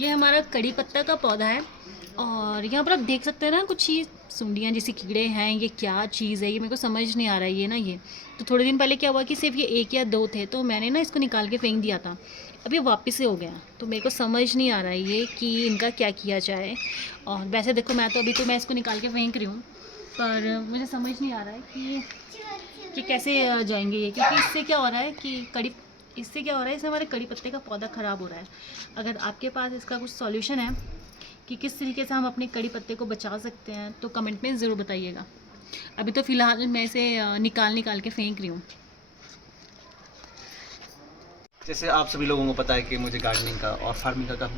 ये हमारा कड़ी पत्ता का पौधा है और यहाँ पर आप देख सकते हैं ना कुछ ये सुंडियाँ जैसे कीड़े हैं। ये क्या चीज़ है, ये मेरे को समझ नहीं आ रहा है। ये ना ये तो थोड़े दिन पहले क्या हुआ कि सिर्फ ये 1 या 2 थे, तो मैंने ना इसको निकाल के फेंक दिया था। अब ये वापस से हो गया, तो मेरे को समझ नहीं आ रहा है ये कि इनका क्या किया जाए। और वैसे देखो मैं तो अभी तो मैं इसको निकाल के फेंक रही हूँ, पर मुझे समझ नहीं आ रहा है कि कैसे जाएंगे ये, क्योंकि इससे क्या हो रहा है कि इससे क्या हो रहा है, इससे हमारे कड़ी पत्ते का पौधा ख़राब हो रहा है। अगर आपके पास इसका कुछ सॉल्यूशन है कि किस तरीके से हम अपने कड़ी पत्ते को बचा सकते हैं तो कमेंट में ज़रूर बताइएगा। अभी तो फ़िलहाल मैं इसे निकाल के फेंक रही हूँ। जैसे आप सभी लोगों को पता है कि मुझे गार्डनिंग का और फार्मिंग का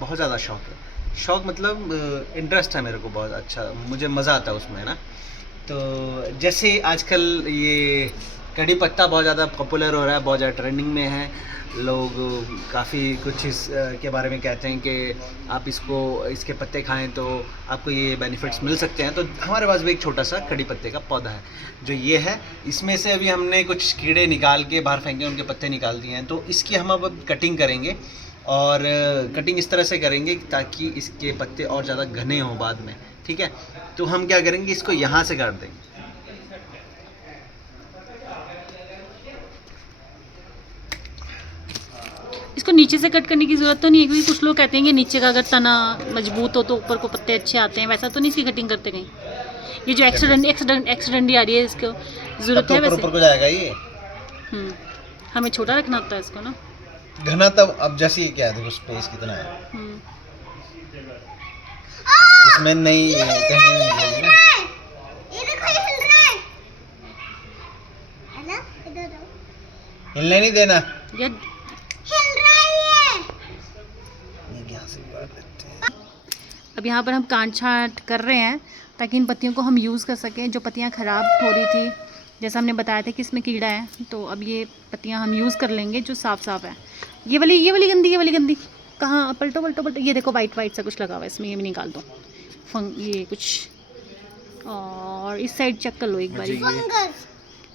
बहुत ज़्यादा शौक है। शौक मतलब इंटरेस्ट है मेरे को बहुत अच्छा, मुझे मज़ा आता है उसमें ना। तो जैसे आजकल ये कड़ी पत्ता बहुत ज़्यादा पॉपुलर हो रहा है, बहुत ज़्यादा ट्रेंडिंग में है। लोग काफ़ी कुछ इस के बारे में कहते हैं कि आप इसके पत्ते खाएं तो आपको ये बेनिफिट्स मिल सकते हैं। तो हमारे पास भी एक छोटा सा कड़ी पत्ते का पौधा है जो ये है। इसमें से अभी हमने कुछ कीड़े निकाल के बाहर फेंके, उनके पत्ते निकाल दिए हैं। तो इसकी हम अब कटिंग करेंगे और कटिंग इस तरह से करेंगे ताकि इसके पत्ते और ज़्यादा घने हों बाद में, ठीक है। तो हम क्या करेंगे, इसको यहाँ से काट देंगे। इसको नीचे से कट करने की ज़रूरत तो नहीं है, क्योंकि कुछ लोग कहते हैं कि नीचे का अगर तना मजबूत हो तो ऊपर को पत्ते अच्छे आते हैं। वैसा तो नहीं इसकी कटिंग करते कहीं। ये जो एक्सीडेंट आ रही है, इसको ज़रूरत है वैसे। ऊपर को जाएगा ये। हमें छोटा रखना होता है इसको ना, घना। तब अब जैसे ये क्या है, देखो स्पेस कितना है इसमें, नहीं कहीं नहीं निकलेगी ना। हिलने नहीं देना। ये अब यहाँ पर हम काट छाँट कर रहे हैं ताकि इन पत्तियों को हम यूज़ कर सकें। जो पत्तियाँ ख़राब हो रही थी, जैसा हमने बताया था कि इसमें कीड़ा है, तो अब ये पत्तियाँ हम यूज़ कर लेंगे जो साफ़ है। ये वाली गंदी कहाँ, पलटो। ये देखो वाइट सा कुछ लगा हुआ है इसमें, ये भी निकाल दो। ये कुछ, और इस साइड चेक कर लो एक बार।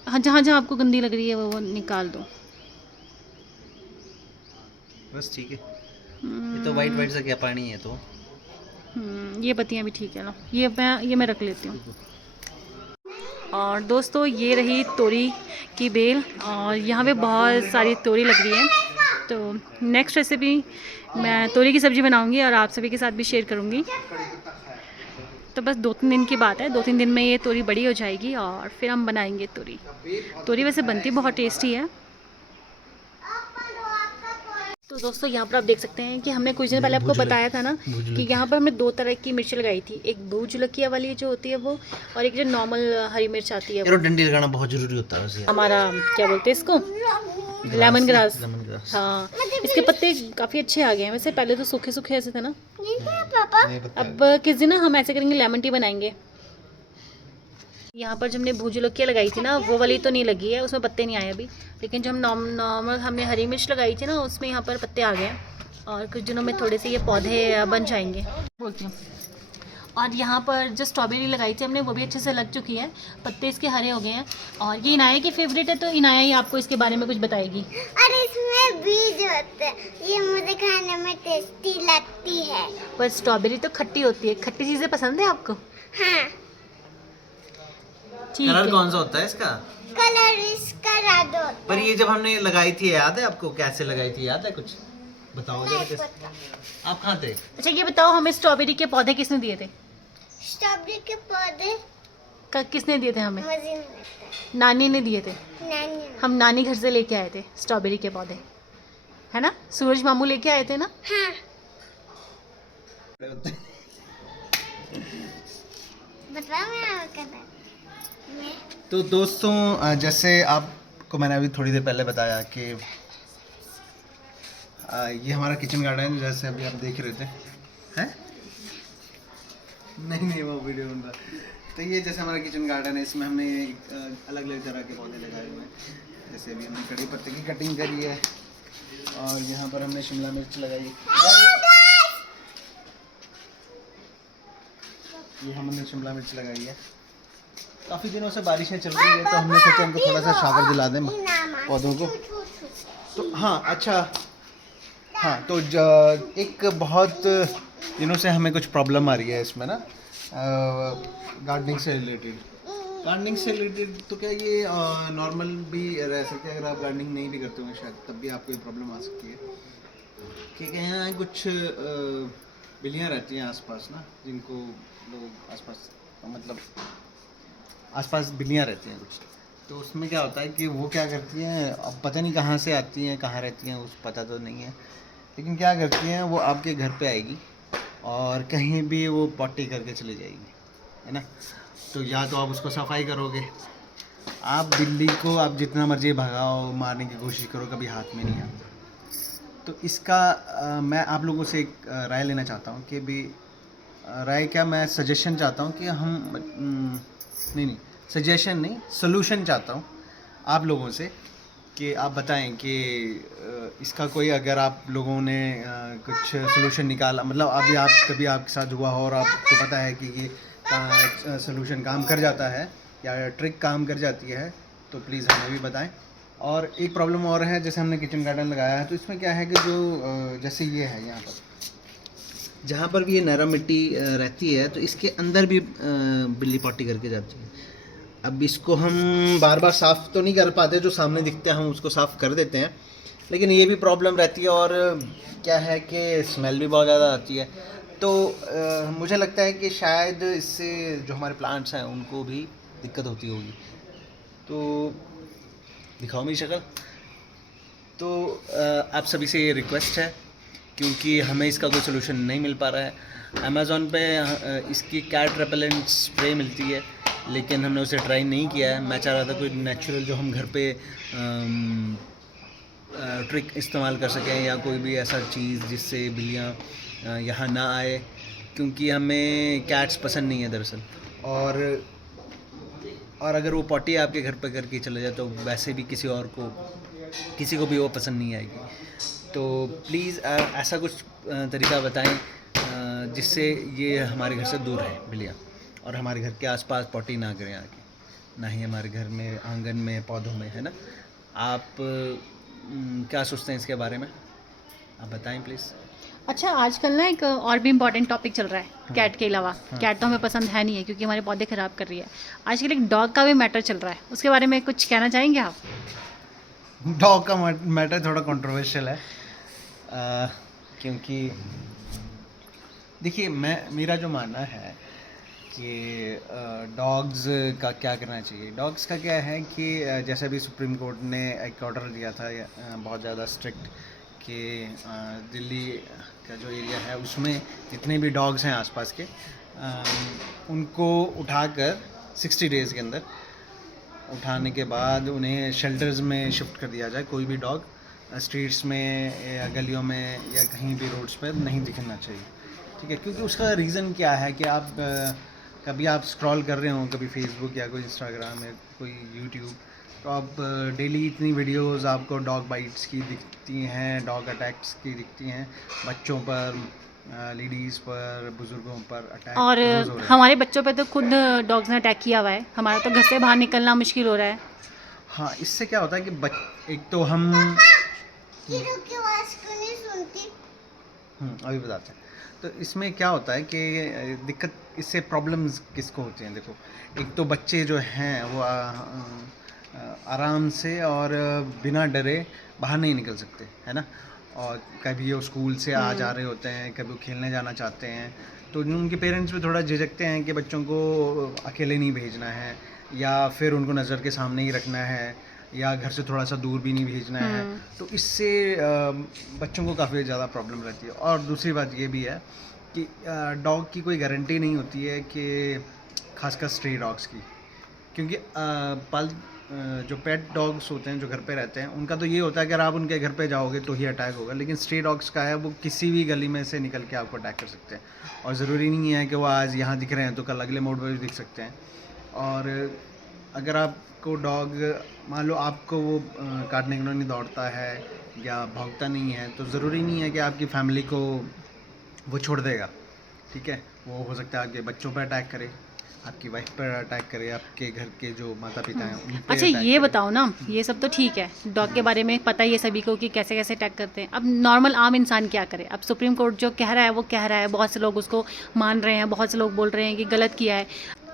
हाँ, जहाँ आपको गंदी लग रही है वो निकाल दो। बस ठीक है। ये तो वाइट से क्या पानी है तो। ये पत्तियाँ भी ठीक है ना, ये मैं रख लेती हूँ। और दोस्तों ये रही तोरी की बेल, और यहाँ पे बहुत सारी तोरी लग रही है। तो नेक्स्ट रेसिपी मैं तोरी की सब्ज़ी बनाऊँगी और आप सभी के साथ भी शेयर करूँगी। तो बस 2-3 दिन की बात है, 2-3 दिन में ये तोरी बड़ी हो जाएगी और फिर हम बनाएंगे तोरी वैसे बनती बहुत टेस्टी है। तो दोस्तों यहाँ पर आप देख सकते हैं कि हमने कुछ दिन पहले आपको बताया था ना कि यहाँ पर हमने 2 तरह की मिर्च लगाई थी। एक भूजलकिया वाली जो होती है वो, और एक जो नॉर्मल हरी मिर्च आती है। डंडी लगाना बहुत जरूरी होता है वैसे। हमारा क्या बोलते हैं इसको, लेमन ग्रास। हाँ, इसके पत्ते काफ़ी अच्छे आ गए हैं वैसे। पहले तो सूखे ऐसे थे ना। अब किस दिन ना हम ऐसे करेंगे, लेमन टी बनाएंगे। यहाँ पर जो हमने भूजलकिया लगाई थी ना, वो वाली तो नहीं लगी है, उसमें पत्ते नहीं आए अभी। लेकिन जो हम नॉर्मल हमने हरी मिर्च लगाई थी ना, उसमें यहाँ पर पत्ते आ गए हैं और कुछ दिनों में थोड़े से ये पौधे बन जाएंगे बोलती हूँ। और यहाँ पर जो स्ट्रॉबेरी लगाई थी हमने, वो भी अच्छे से लग चुकी है, पत्ते इसके हरे हो गए हैं। और ये इनाया की फेवरेट है, तो इनाया ही आपको इसके बारे में कुछ बताएगी। अरे इसमें बीज होते हैं, ये मुझे खाने में टेस्टी लगती है। पर स्ट्रॉबेरी तो खट्टी होती है, खट्टी चीज़ें पसंद है आपको? हाँ। कलर कौन सा होता है इसका? कलर इसका रेड होता है। पर ये जब हमने लगाई थी, याद है आपको कैसे लगाई थी? याद है कुछ? बताओ जरा कैसे। आप कहाँ थे? अच्छा ये बताओ, हमें स्ट्रॉबेरी के पौधे किसने दिए थे? स्ट्रॉबेरी के पौधे किसने दिए थे हमें? मजे में लगता है। नानी ने दिए थे। नानी। हम नानी घर से लेके आए थे स्ट्रॉबेरी के पौधे, है ना? सूरज मामू लेके आए थे ना। हाँ। बताओ मैं तो दोस्तों जैसे आपको मैंने अभी थोड़ी देर पहले बताया कि ये हमारा किचन गार्डन है, जैसे अभी आप देख रहे थे। हैं? नहीं वो वीडियो बन रहा। तो ये जैसे हमारा किचन गार्डन है, इसमें हमने अलग अलग तरह के पौधे लगाए हुए हैं। जैसे अभी हमने कड़ी पत्ते की कटिंग करी है और यहाँ पर हमने शिमला मिर्च लगाई है। ये हमने शिमला मिर्च लगाई है। काफ़ी दिनों से बारिशें चल रही है, तो हमने सोचा उनको थोड़ा सा शावर दिला दें पौधों को। तो हाँ, अच्छा हाँ तो एक बहुत दिनों से हमें कुछ प्रॉब्लम आ रही है इसमें ना, गार्डनिंग से रिलेटेड। गार्डनिंग से रिलेटेड तो क्या ये नॉर्मल भी रह सकते हैं, अगर आप गार्डनिंग नहीं भी करते होंगे शायद तब भी आपको ये प्रॉब्लम आ सकती है कि यहाँ कुछ बिल्लियाँ रहती हैं आसपास ना, जिनको लोग आसपास मतलब आसपास बिल्लियाँ रहती हैं कुछ। तो उसमें क्या होता है कि वो क्या करती हैं, अब पता नहीं कहाँ से आती हैं कहाँ रहती हैं उस पता तो नहीं है, लेकिन क्या करती हैं वो आपके घर पे आएगी और कहीं भी वो पॉटी करके चली जाएगी, है ना। तो या तो आप उसको सफाई करोगे, आप बिल्ली को आप जितना मर्जी भगाओ मारने की कोशिश करो कभी हाथ में नहीं आता। तो इसका मैं आप लोगों से एक राय लेना चाहता हूँ कि भी राय क्या, मैं सजेशन चाहता हूँ कि हम नहीं सजेशन नहीं, सोल्यूशन चाहता हूँ आप लोगों से कि आप बताएं कि इसका कोई अगर आप लोगों ने कुछ सोल्यूशन निकाला, मतलब अभी आप कभी आपके साथ हुआ हो और आपको पता है कि ये सोल्यूशन काम कर जाता है या ट्रिक काम कर जाती है, तो प्लीज़ हमें भी बताएं। और एक प्रॉब्लम और है, जैसे हमने किचन गार्डन लगाया है तो इसमें क्या है कि जो जैसे ये है यहाँ पर जहाँ पर भी ये नरम मिट्टी रहती है तो इसके अंदर भी बिल्ली पॉटी करके जाती है। अब इसको हम बार बार साफ़ तो नहीं कर पाते, जो सामने दिखते हैं हम उसको साफ़ कर देते हैं, लेकिन ये भी प्रॉब्लम रहती है और क्या है कि स्मेल भी बहुत ज़्यादा आती है। तो मुझे लगता है कि शायद इससे जो हमारे प्लांट्स हैं उनको भी दिक्कत होती होगी। तो दिखाओ मेरी शक्ल। तो आप सभी से ये रिक्वेस्ट है, क्योंकि हमें इसका कोई सोल्यूशन नहीं मिल पा रहा है। अमेज़ॉन पे इसकी कैट रेपेलेंट स्प्रे मिलती है, लेकिन हमने उसे ट्राई नहीं किया है। मैं चाह रहा था कोई नेचुरल जो हम घर पे ट्रिक इस्तेमाल कर सकें या कोई भी ऐसा चीज़ जिससे बिल्लियाँ यहाँ ना आए, क्योंकि हमें कैट्स पसंद नहीं है दरअसल। और अगर वो पॉटी आपके घर पर करके चले जाए तो वैसे भी किसी को भी वो पसंद नहीं आएगी। तो प्लीज़ ऐसा कुछ तरीका बताएं जिससे ये हमारे घर से दूर रहे बिल्लियाँ, और हमारे घर के आसपास पॉटी ना करें आके, ना ही हमारे घर में आंगन में पौधों में, है ना। आप क्या सोचते हैं इसके बारे में, आप बताएं प्लीज़। अच्छा, आजकल ना एक और भी इम्पॉर्टेंट टॉपिक चल रहा है कैट के अलावा। कैट तो हमें पसंद है नहीं है क्योंकि हमारे पौधे ख़राब कर रही है। आजकल एक डॉग का भी मैटर चल रहा है, उसके बारे में कुछ कहना चाहेंगे आप? डॉग का मैटर थोड़ा कंट्रोवर्शियल है, क्योंकि देखिए मेरा जो मानना है कि डॉग्स का क्या करना चाहिए। डॉग्स का क्या है कि जैसे अभी सुप्रीम कोर्ट ने एक ऑर्डर दिया था बहुत ज़्यादा स्ट्रिक्ट कि दिल्ली का जो एरिया है उसमें जितने भी डॉग्स हैं आसपास के उनको उठाकर 60 डेज़ के अंदर उठाने के बाद उन्हें शेल्टर्स में शिफ्ट कर दिया जाए। कोई भी डॉग स्ट्रीट्स में या गलियों में या कहीं भी रोड्स पर नहीं दिखना चाहिए, ठीक है। क्योंकि उसका रीज़न क्या है कि आप कभी आप स्क्रॉल कर रहे हो, कभी फेसबुक या कोई इंस्टाग्राम या कोई यूट्यूब, तो आप डेली इतनी वीडियोस आपको डॉग बाइट्स की दिखती हैं, डॉग अटैक्स की दिखती हैं, बच्चों पर, लेडीज़ पर, बुज़ुर्गों पर अटैक और रोज़ हो रहे हैं। हमारे बच्चों पे तो खुद डॉग्स ने अटैक किया हुआ है। हमारा तो घर से बाहर निकलना मुश्किल हो रहा है। हाँ, इससे क्या होता है कि एक तो हम कीड़ों की आवाज़ क्यों नहीं सुनती? अभी बताते हैं। तो इसमें क्या होता है कि दिक्कत, इससे प्रॉब्लम्स किसको होती हैं। देखो, एक तो बच्चे जो हैं वो आराम से और बिना डरे बाहर नहीं निकल सकते, है ना। और कभी वो स्कूल से आ जा रहे होते हैं, कभी वो खेलने जाना चाहते हैं, तो उनके पेरेंट्स भी थोड़ा झिझकते हैं कि बच्चों को अकेले नहीं भेजना है, या फिर उनको नज़र के सामने ही रखना है, या घर से थोड़ा सा दूर भी नहीं भेजना है। तो इससे बच्चों को काफ़ी ज़्यादा प्रॉब्लम रहती है। और दूसरी बात ये भी है कि डॉग की कोई गारंटी नहीं होती है कि खासकर स्ट्रे डॉग्स की, क्योंकि जो पेट डॉग्स होते हैं जो घर पे रहते हैं उनका तो ये होता है कि अगर आप उनके घर पे जाओगे तो ही अटैक होगा, लेकिन स्ट्रे डॉग्स का है वो किसी भी गली में से निकल के आपको अटैक कर सकते हैं। और ज़रूरी नहीं है कि वो आज यहाँ दिख रहे हैं तो कल अगले मोड़ पर भी दिख सकते हैं। और अगर आपको डॉग, मान लो आपको वो काटने के लिए नहीं दौड़ता है या भौंकता नहीं है, तो ज़रूरी नहीं है कि आपकी फैमिली को वो छोड़ देगा, ठीक है। वो हो सकता है आपके बच्चों पर अटैक करे, आपकी वाइफ पर अटैक करे, आपके घर के जो माता पिता हैं उन पे अच्छा attack ये करे। बताओ ना, ये सब तो ठीक है, डॉग के बारे में पता ही है सभी को कि कैसे कैसे अटैक करते हैं। अब नॉर्मल आम इंसान क्या करे? अब सुप्रीम कोर्ट जो कह रहा है वो कह रहा है, बहुत से लोग उसको मान रहे हैं, बहुत से लोग बोल रहे हैं कि गलत किया है।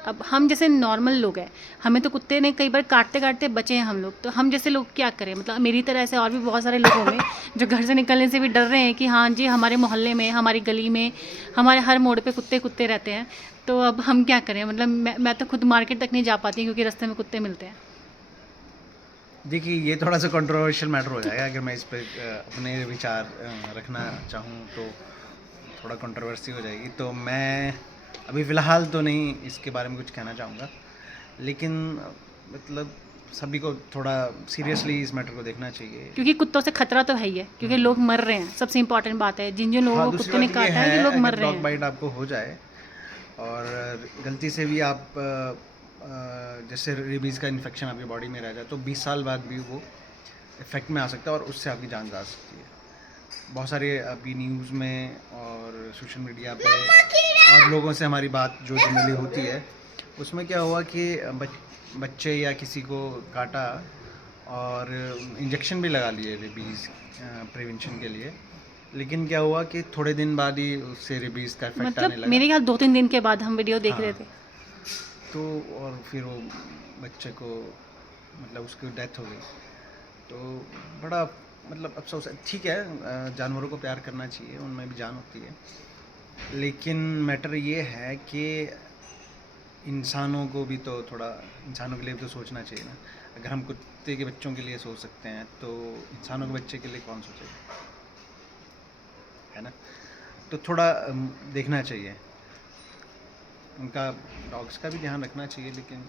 अब हम जैसे नॉर्मल लोग हैं, हमें तो कुत्ते ने कई बार काटते काटते बचे हैं हम लोग, तो हम जैसे लोग क्या करें? मतलब मेरी तरह ऐसे और भी बहुत सारे लोग होंगे जो घर से निकलने से भी डर रहे हैं कि हाँ जी हमारे मोहल्ले में, हमारी गली में, हमारे हर मोड़ पे कुत्ते कुत्ते रहते हैं। तो अब हम क्या करें? मतलब मैं तो खुद मार्केट तक नहीं जा पाती क्योंकि रास्ते में कुत्ते मिलते हैं। देखिए ये थोड़ा सा कंट्रोवर्शियल मैटर हो जाएगा, अगर मैं इस पर अपने विचार रखना चाहूँ तो थोड़ा कंट्रोवर्सी हो जाएगी। तो मैं अभी फ़िलहाल तो नहीं इसके बारे में कुछ कहना चाहूँगा, लेकिन मतलब सभी को थोड़ा सीरियसली इस मैटर को देखना चाहिए। क्योंकि कुत्तों से खतरा तो है ही है, क्योंकि लोग मर रहे हैं, सबसे इम्पोर्टेंट बात है। जिन जिन लोगों हाँ, को दूसरी कुत्ते ने बात ये काटा है, ये लोग मर अगर रहे डॉग हैं। बाइट आपको हो जाए और गलती से भी आप जैसे रेबीज़ का इन्फेक्शन आपकी बॉडी में रह जाए तो 20 साल बाद भी वो इफेक्ट में आ सकता है और उससे आपकी जान जा सकती है। बहुत सारे अभी न्यूज़ में और सोशल मीडिया पे और लोगों से हमारी बात जो जनरली होती है, उसमें क्या हुआ कि बच्चे या किसी को काटा और इंजेक्शन भी लगा लिए रेबीज़ प्रिवेंशन के लिए, लेकिन क्या हुआ कि थोड़े दिन बाद ही उससे रेबीज़ का इफेक्ट आने मतलब लगा। मेरे ख्याल 2-3 दिन के बाद हम वीडियो देख रहे हाँ। थे। तो और फिर वो बच्चे को मतलब उसकी डेथ हो गई। तो बड़ा मतलब अफसोस है। ठीक है, जानवरों को प्यार करना चाहिए, उनमें भी जान होती है, लेकिन मैटर ये है कि इंसानों को भी तो थोड़ा, इंसानों के लिए भी तो सोचना चाहिए ना। अगर हम कुत्ते के बच्चों के लिए सोच सकते हैं तो इंसानों के बच्चे के लिए कौन सोचेगा, है ना? तो थोड़ा देखना चाहिए, उनका डॉग्स का भी ध्यान रखना चाहिए, लेकिन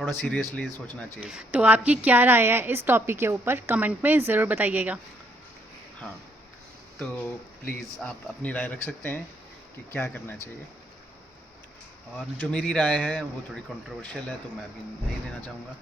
थोड़ा सीरियसली सोचना चाहिए। तो आपकी क्या राय है इस टॉपिक के ऊपर? कमेंट में ज़रूर बताइएगा। हाँ, तो प्लीज़ आप अपनी राय रख सकते हैं कि क्या करना चाहिए। और जो मेरी राय है वो थोड़ी कंट्रोवर्शियल है, तो मैं अभी नहीं देना चाहूँगा।